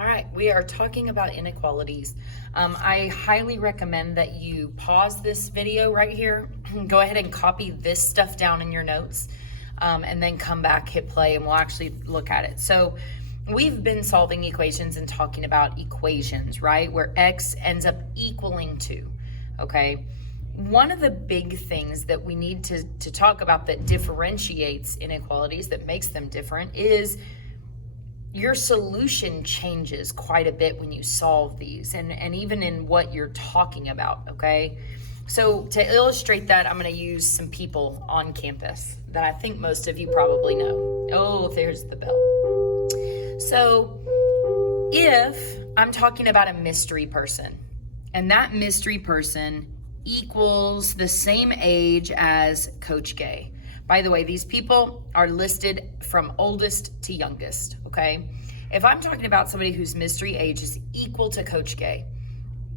All right, we are talking about inequalities. I highly recommend that you pause this video right here, go ahead and copy this stuff down in your notes, and then come back, hit play, and we'll actually look at it. So we've been solving equations and talking about equations, right? Where x ends up equaling 2, okay? One of the big things that we need to talk about that differentiates inequalities, that makes them different, is your solution changes quite a bit when you solve these, and even in what you're talking about, okay? So to illustrate that, I'm going to use some people on campus that I think most of you probably know. Oh, there's the bell. So if I'm talking about a mystery person, and that mystery person equals the same age as Coach Gay. By the way, these people are listed from oldest to youngest, okay? If I'm talking about somebody whose mystery age is equal to Coach Gay,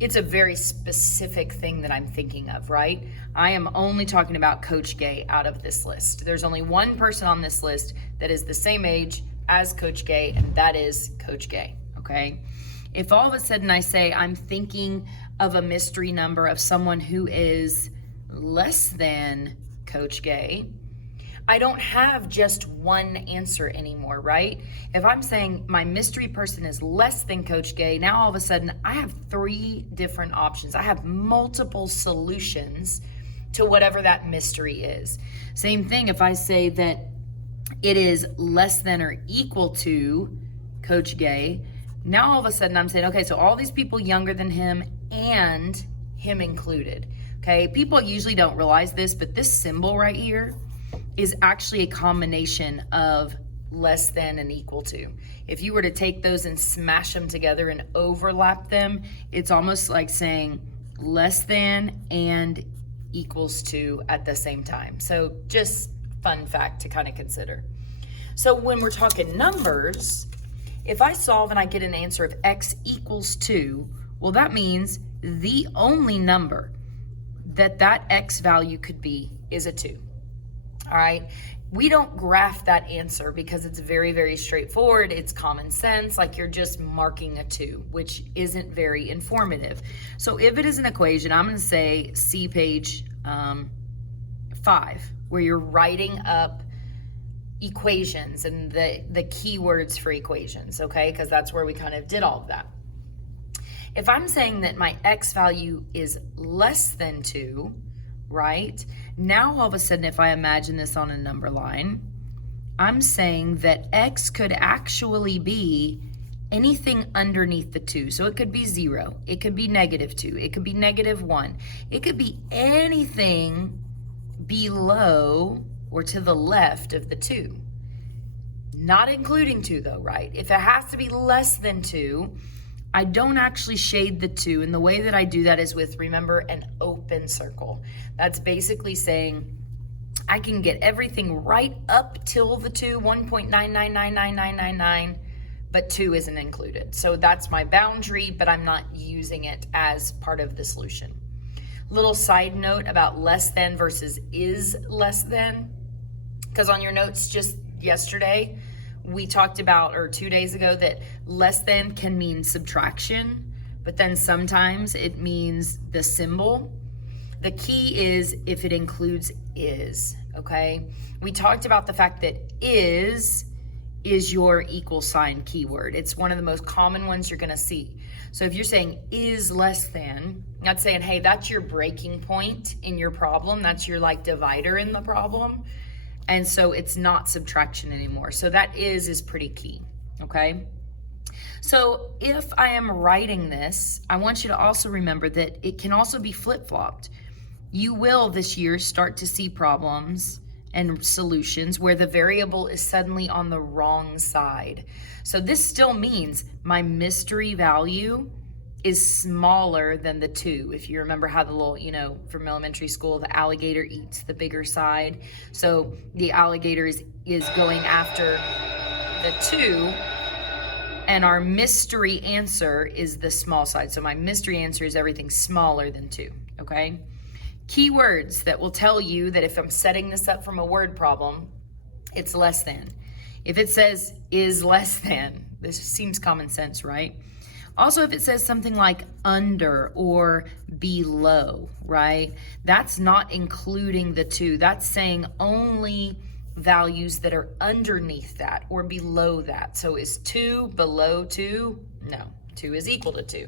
it's a very specific thing that I'm thinking of, right? I am only talking about Coach Gay out of this list. There's only one person on this list that is the same age as Coach Gay, and that is Coach Gay, okay? If all of a sudden I say I'm thinking of a mystery number of someone who is less than Coach Gay, I don't have just one answer anymore, right? If I'm saying my mystery person is less than Coach Gay, now all of a sudden I have 3 different options. I have multiple solutions to whatever that mystery is. Same thing if I say that it is less than or equal to Coach Gay, now all of a sudden I'm saying, okay, so all these people younger than him and him included, okay? People usually don't realize this, but this symbol right here is actually a combination of less than and equal to. If you were to take those and smash them together and overlap them, it's almost like saying less than and equals to at the same time. So just fun fact to kind of consider. So when we're talking numbers, if I solve and I get an answer of x equals 2, well, that means the only number that x value could be is a 2. All right, we don't graph that answer because it's very, very straightforward. It's common sense, like you're just marking a 2, which isn't very informative. So if it is an equation, I'm going to say see page 5, where you're writing up equations and the keywords for equations, okay? Because that's where we kind of did all of that. If I'm saying that my x value is less than 2, right? Now, all of a sudden, if I imagine this on a number line, I'm saying that x could actually be anything underneath the 2. So it could be 0, it could be -2, it could be -1, it could be anything below or to the left of the 2. Not including 2 though, right? If it has to be less than 2, I don't actually shade the 2, and the way that I do that is with, remember, an open circle. That's basically saying I can get everything right up till the 2, 1.9999999, but 2 isn't included. So that's my boundary, but I'm not using it as part of the solution. Little side note about less than versus is less than, because on your notes just yesterday, we talked about, or 2 days ago, that less than can mean subtraction, but then sometimes it means the symbol. The key is if it includes is, okay? We talked about the fact that is your equal sign keyword. It's one of the most common ones you're gonna see. So if you're saying is less than, not saying, hey, that's your breaking point in your problem, that's your like divider in the problem. And so it's not subtraction anymore. So that is pretty key, okay? So if I am writing this, I want you to also remember that it can also be flip-flopped. You will this year start to see problems and solutions where the variable is suddenly on the wrong side. So this still means my mystery value is smaller than the 2. If you remember how the little, from elementary school, the alligator eats the bigger side. So the alligator is going after the 2, and our mystery answer is the small side. So my mystery answer is everything smaller than 2, okay? Keywords that will tell you that if I'm setting this up from a word problem, it's less than. If it says is less than, This seems common sense, right? Also, if it says something like under or below, right? That's not including the 2. That's saying only values that are underneath that or below that. So is 2 below 2? No, 2 is equal to 2.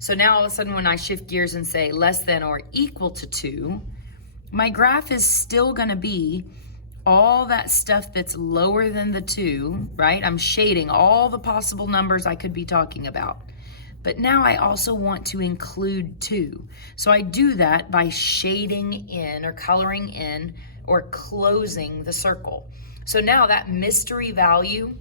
So now all of a sudden when I shift gears and say less than or equal to 2, my graph is still gonna be all that stuff that's lower than the 2, right? I'm shading all the possible numbers I could be talking about. But now I also want to include 2. So I do that by shading in or coloring in or closing the circle. So now that mystery value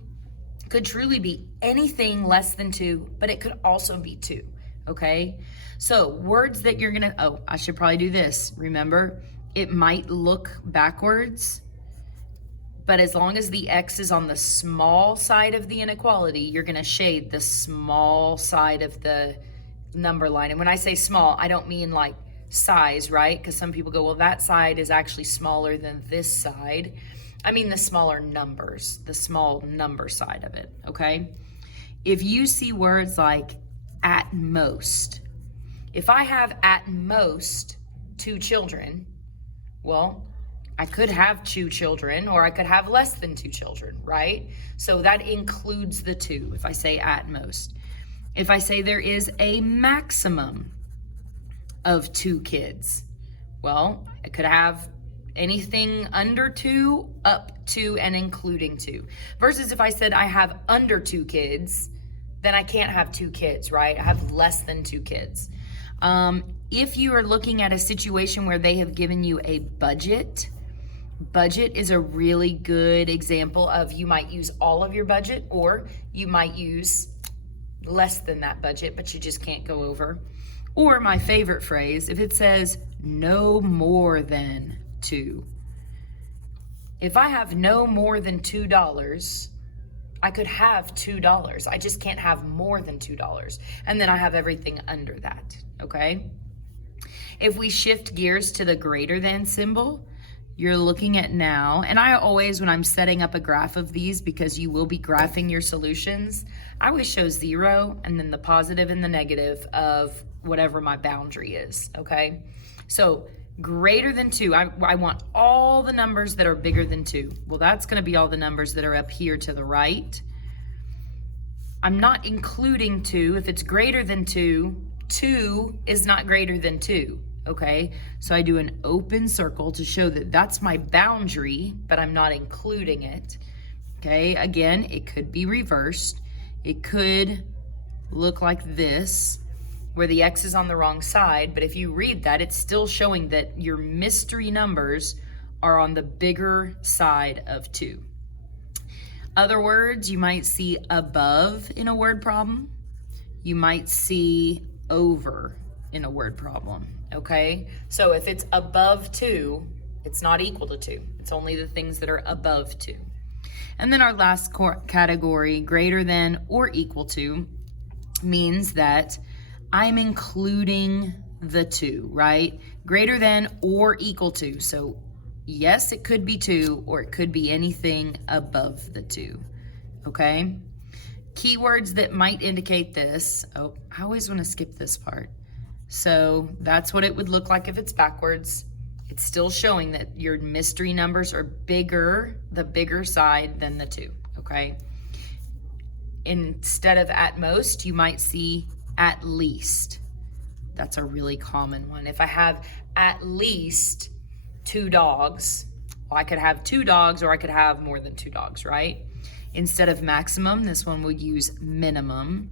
could truly be anything less than 2, but it could also be 2, okay? So words that you're gonna, oh, I should probably do this. Remember, it might look backwards, but as long as the X is on the small side of the inequality, you're gonna shade the small side of the number line. And when I say small, I don't mean like size, right? Because some people go, well, that side is actually smaller than this side. I mean the smaller numbers, the small number side of it, okay? If you see words like at most, if I have at most 2 children, well, I could have 2 children or I could have less than 2 children, right? So that includes the 2 if I say at most. If I say there is a maximum of 2 kids, well, I could have anything under 2 up to and including 2. Versus if I said I have under 2 kids, then I can't have 2 kids, right? I have less than 2 kids. If you are looking at a situation where they have given you a budget is a really good example of you might use all of your budget or you might use less than that budget, but you just can't go over. Or my favorite phrase, if it says no more than 2. If I have no more than $2, I could have $2. I just can't have more than $2. And then I have everything under that, okay? If we shift gears to the greater than symbol, you're looking at now, and I always, when I'm setting up a graph of these, because you will be graphing your solutions, I always show 0 and then the positive and the negative of whatever my boundary is, okay? So greater than 2, I want all the numbers that are bigger than 2. Well, that's gonna be all the numbers that are up here to the right. I'm not including 2. If it's greater than 2, 2 is not greater than 2. Okay, so I do an open circle to show that that's my boundary, but I'm not including it. Okay, again, it could be reversed. It could look like this, where the X is on the wrong side, but if you read that, it's still showing that your mystery numbers are on the bigger side of 2. Other words you might see above in a word problem. You might see over in a word problem. Okay, so if it's above 2, it's not equal to 2. It's only the things that are above 2. And then our last category, greater than or equal to, means that I'm including the 2, right? Greater than or equal to. So yes, it could be 2 or it could be anything above the 2, okay? Keywords that might indicate this. Oh, I always want to skip this part. So that's what it would look like if it's backwards. It's still showing that your mystery numbers are bigger, the bigger side than the 2, okay? Instead of at most, you might see at least. That's a really common one. If I have at least 2 dogs, well, I could have 2 dogs or I could have more than 2 dogs, right? Instead of maximum, this one would use minimum.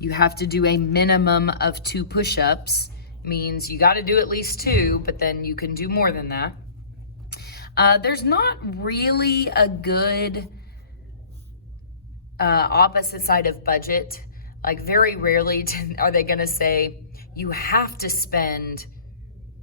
You have to do a minimum of 2 push-ups. Means you got to do at least 2, but then you can do more than that. There's not really a good opposite side of budget. Like very rarely are they going to say you have to spend,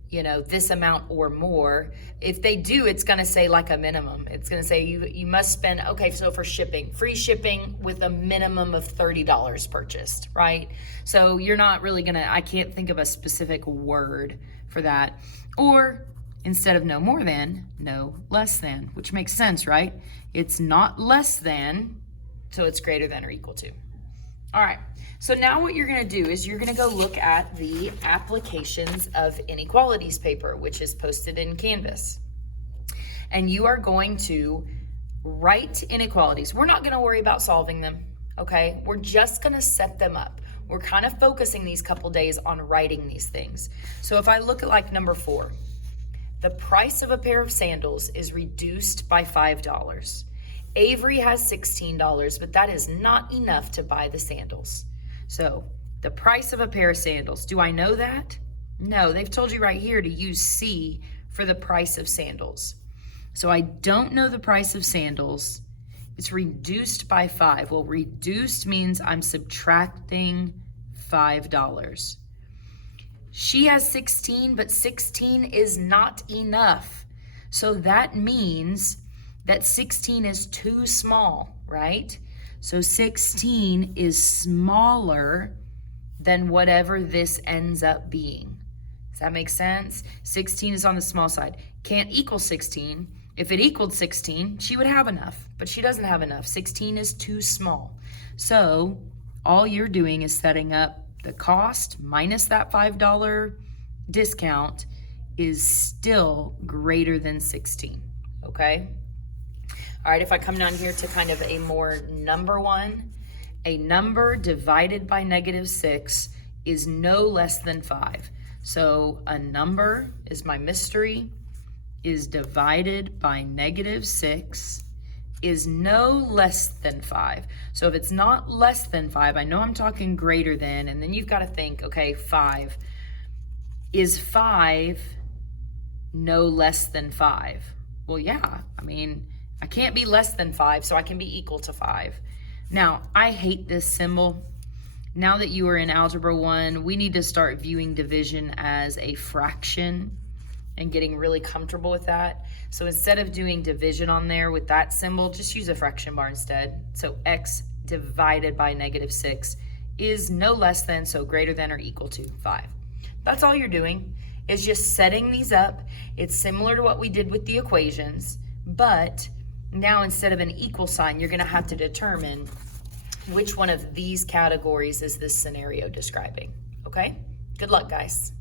you know, this amount or more. If they do, it's going to say like a minimum. It's going to say you must spend, okay, so for shipping, free shipping with a minimum of $30 purchased, right? So you're not really going to, I can't think of a specific word for that. Or instead of no more than, no less than, which makes sense, right? It's not less than, So it's greater than or equal to. All right, so now what you're gonna do is you're gonna go look at the applications of inequalities paper, which is posted in Canvas. And you are going to write inequalities. We're not gonna worry about solving them, okay? We're just gonna set them up. We're kind of focusing these couple days on writing these things. So if I look at like number 4, the price of a pair of sandals is reduced by $5. Avery has $16, but that is not enough to buy the sandals. So the price of a pair of sandals, do I know that? No, they've told you right here to use C for the price of sandals. So I don't know the price of sandals. It's reduced by 5. Well, reduced means I'm subtracting $5. She has 16, but 16 is not enough. So that means that 16 is too small, right? So 16 is smaller than whatever this ends up being. Does that make sense? 16 is on the small side. Can't equal 16. If it equaled 16, she would have enough, but she doesn't have enough. 16 is too small. So all you're doing is setting up the cost minus that $5 discount is still greater than 16, okay? All right, if I come down here to kind of a more number one, a number divided by -6 is no less than 5. So a number is my mystery, is divided by -6 is no less than 5. So if it's not less than 5, I know I'm talking greater than, and then you've got to think, okay, 5. Is 5 no less than 5? Well, yeah, I mean, I can't be less than 5, so I can be equal to 5. Now, I hate this symbol. Now that you are in Algebra 1, we need to start viewing division as a fraction and getting really comfortable with that. So instead of doing division on there with that symbol, just use a fraction bar instead. So x divided by -6 is no less than, so greater than or equal to 5. That's all you're doing, is just setting these up. It's similar to what we did with the equations, but now instead of an equal sign, you're gonna have to determine which one of these categories is this scenario describing, okay? Good luck, guys.